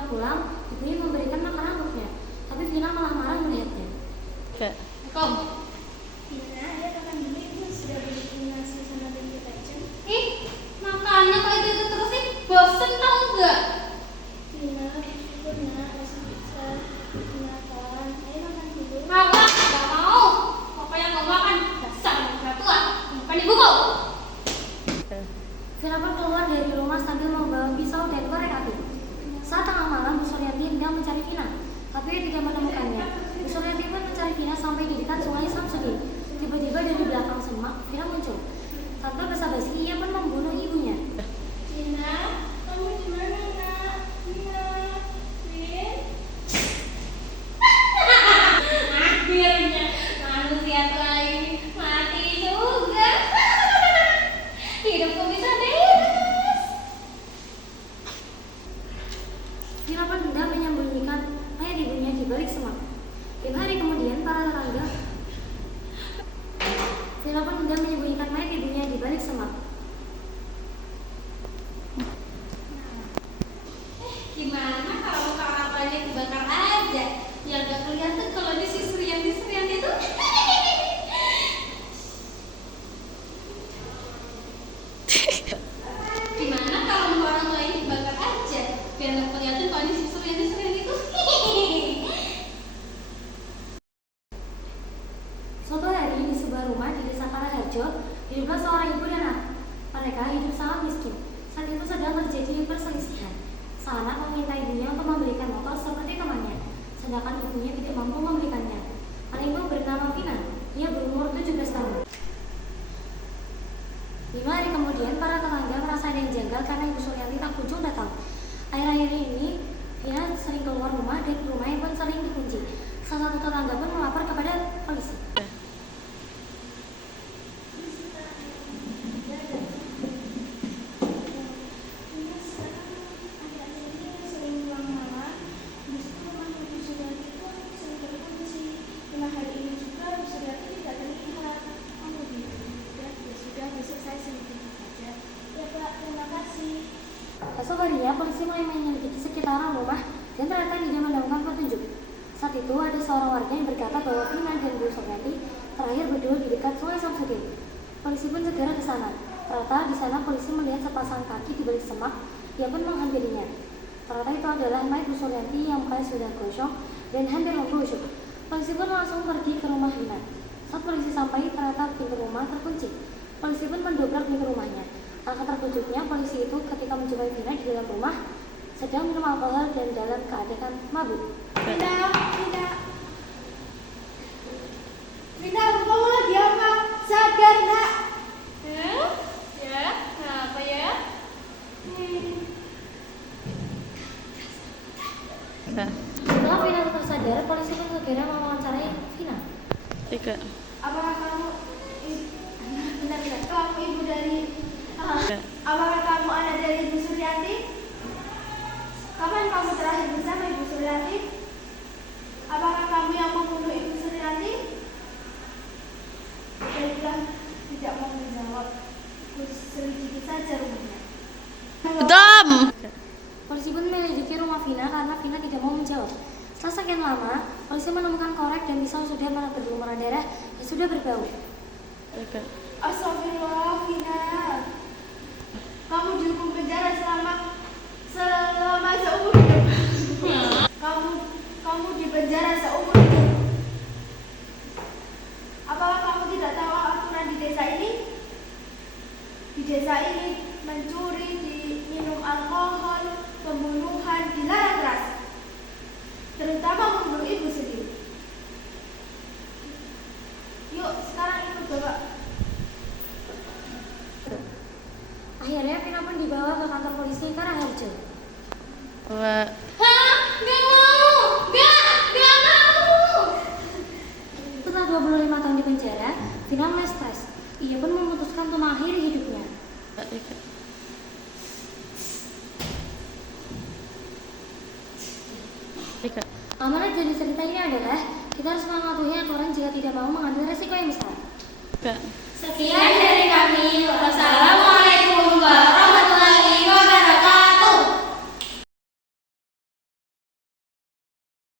Vina pulang, ibunya memberikan makanan untuknya. Tapi Vina malah marah melihatnya. Kom. Vina, lihat akan dulu ibu sudah beliin nasi sama tempe bacem. Makannya kayak gitu terus sih, bosen tau nggak? Vina, bersyukur nak masih bisa makan. Ayo makan dulu. Nggak mau. Pokoknya nggak makan. Dasar anak tua. Makan ibu kau. Vina pun keluar dari rumah sambil membawa pisau dan korek api. Saat tengah malam, Bu Suryanti hendak mencari Vina, tapi tidak menemukannya. Bu Suryanti pun mencari Vina sampai di dekat sungai Samsudin. Tiba-tiba dari belakang semak, Vina muncul. Tanpa basa-basi, ia pun membunuh ibunya. Vina, kamu di mana nak? Vina, Vin. Akhirnya manusia tua ini mati juga. Hidupku bisa beres. Vina pun hendak menyembunyikan mayat ibunya di balik semak. 5 hari kemudian, para tetangga Vina pun hendak menyembunyikan mayat ibunya di balik semak. Gimana kalau muka orang tuanya dibakar aja? Biar gak kelihatan kalau disisir yang itu. Gimana kalau muka orang tuanya dibakar aja? Biar gak kelihatan kalau disisir yang itu. Suatu hari di sebuah rumah di desa Karaharjo, hiduplah seorang ibu dan anak. Mereka hidup sangat miskin. Saat itu sedang terjadi perselisihan. Sang anak meminta ibunya untuk membelikan motor seperti temannya, sedangkan ibunya tidak mampu membelikannya. Anak ibu bernama Vina. Ia berumur 17 tahun. 5 hari kemudian, para tetangga merasa ada yang janggal karena Ibu Suryanti tak kunjung datang. Akhir-akhir ini, Vina sering keluar rumah dan rumahnya pun sering dikunci. Salah satu tetangga pun melapor kepada polisi. Vina sekarang akhir-akhir ini sering pulang malam. Habis itu rumah ibu Suryati pun sering terkunci. 5 hari ini juga ibu Suryati tidak terlihat. Kamu di ya sudah besok saya selidiki saja. Ya Pak, terima kasih. Esok harinya, polisi mulai menyelidiki sekitaran rumah dan ternyata tidak menemukan petunjuk. Saat itu, ada seorang warga yang berkata bahwa Vina dan Bu Suryanti terakhir berdua di dekat sungai Samsudin. Polisi pun segera ke sana. Ternyata di sana polisi melihat sepasang kaki di balik semak. Ia pun menghampirinya. Ternyata itu adalah mayat Bu Suryanti yang mukanya sudah gosong dan hampir membusuk. Polisi pun langsung pergi ke rumah Vina. Saat polisi sampai, ternyata pintu rumah terkunci. Polisi pun mendobrak pintu rumahnya. Alangkah terkejutnya polisi itu ketika menjumpai Vina di dalam rumah sedang minum alkohol dan dalam keadaan mabuk. Vina, kamu lagi apa? Sadar nak. Ya, kenapa ya? Setelah Vina tersadar, polisi pun segera mewawancarai Vina. Apakah kamu kamu ibu dari apakah kamu anak dari Ibu Suryanti? Kapan kamu terakhir bersama Ibu Suryanti? Apakah kamu yang membunuh Ibu Suryanti? Baiklah, tidak mau menjawab. Selidiki saja rumahnya. Polisi pun menyelidiki rumah Vina karena Vina tidak mau menjawab. Setelah sekian lama, polisi menemukan korek dan pisau sudah berlumuran darah dan sudah berbau. Astagfirullah, Vina. Kamu dihukum penjara selama seumur hidup. Kamu di penjara seumur hidup. Apakah kamu tidak tahu aturan di desa ini? Di desa ini mencuri, minum alkohol, pembunuhan dilarang keras. Terutama membunuh ibu sendiri. Yuk, sekarang ikut Bapak. Akhirnya Vina pun dibawa ke kantor polisi Karaharjo. Hah? Gak mau! Gak mau! Setelah 25 tahun di penjara, Vina mulai stres. Ia pun memutuskan untuk mengakhiri hidupnya. Amanat dari cerita ini adalah kita harus mematuhi aturan jika tidak mau mengambil resiko yang besar. Sekian dari kami. Wassalamualaikum.